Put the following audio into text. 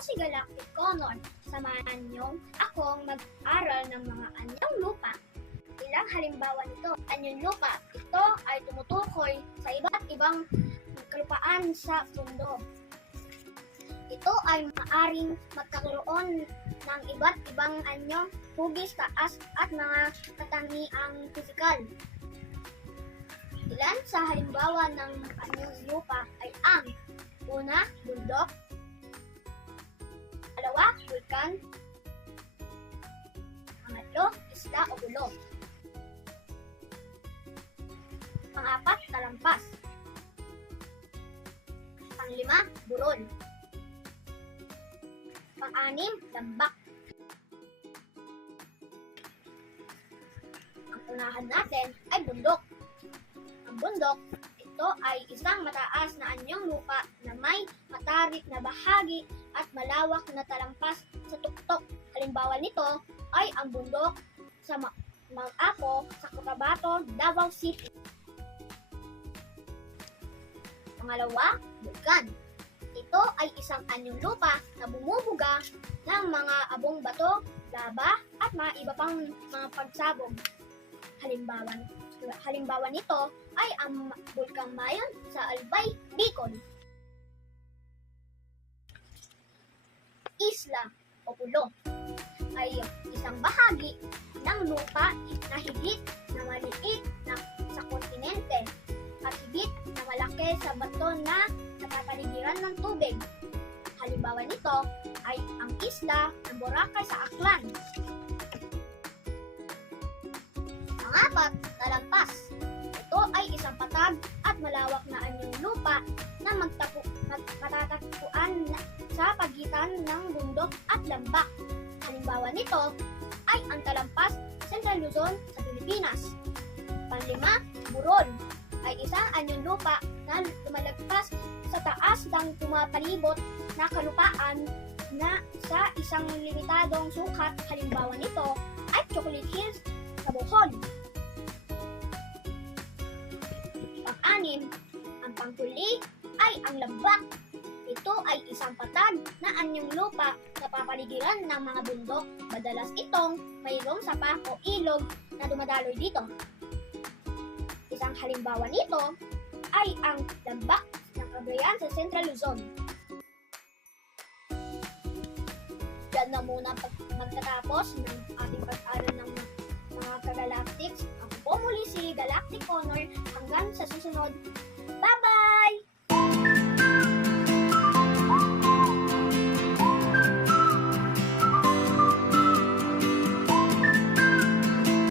si Galactic Connor. Samahan niyong akong mag-aral ng mga anyong lupa. Ilang halimbawa nito, anyong lupa. Ito ay tumutukoy sa iba't ibang kalupaan sa mundo. Ito ay maaring magkakaroon ng iba't ibang anyong hugis, taas at mga katangiang pisikal. Ilan sa halimbawa ng anyong lupa ay ang Una, bundok. Vulkan. Pangatlo, isla o bulog. Pangapat, talampas. Panglima, burol. Pang-anim, lambak. Ang unahan natin ay bundok. Ang bundok, ito ay isang mataas na anyong lupa na may matarik na bahagi at malawak na talampas sa tuktok. Halimbawa nito ay ang bundok sa Ma- Mag-Apo sa Cotabato, Davao City. Pangalawa, bulkan. Ito ay isang anyong lupa na bumubuga ng mga abong bato, laba, at mga iba pang mga pagsabog. Halimbawa, halimbawa nito ay ang Bulkang Mayon sa Albay, Bicol. Isla o pulo ay isang bahagi ng lupa na higit na maliit na sa kontinente at higit na malaki sa bato na napapaligiran ng tubig. Halimbawa nito ay ang isla ng Boracay sa Aklan. Magtapu, mag, matatagpuan sa pagitan ng bundok at lambak. Halimbawa nito ay ang talampas Central Luzon sa Pilipinas. Panlima, burol ay isang anyong lupa na lumalagpas sa taas ng pumapalibot na kalupaan na sa isang limitadong sukat. Halimbawa nito ay Chocolate Hills sa Bohol. Pang-anim, ang panghuli ay ang lambak. Ito ay isang patag na anyong lupa na papaligiran ng mga bundok. Madalas itong mayroong sapa o ilog na dumadaloy dito. Isang halimbawa nito ay ang lambak ng Cagayan sa Central Luzon. Yan na muna pag- magtatapos ng ating pag-aaral ng mga kagalactics. Ako po muli si Galactic Honor. Hanggang sa susunod.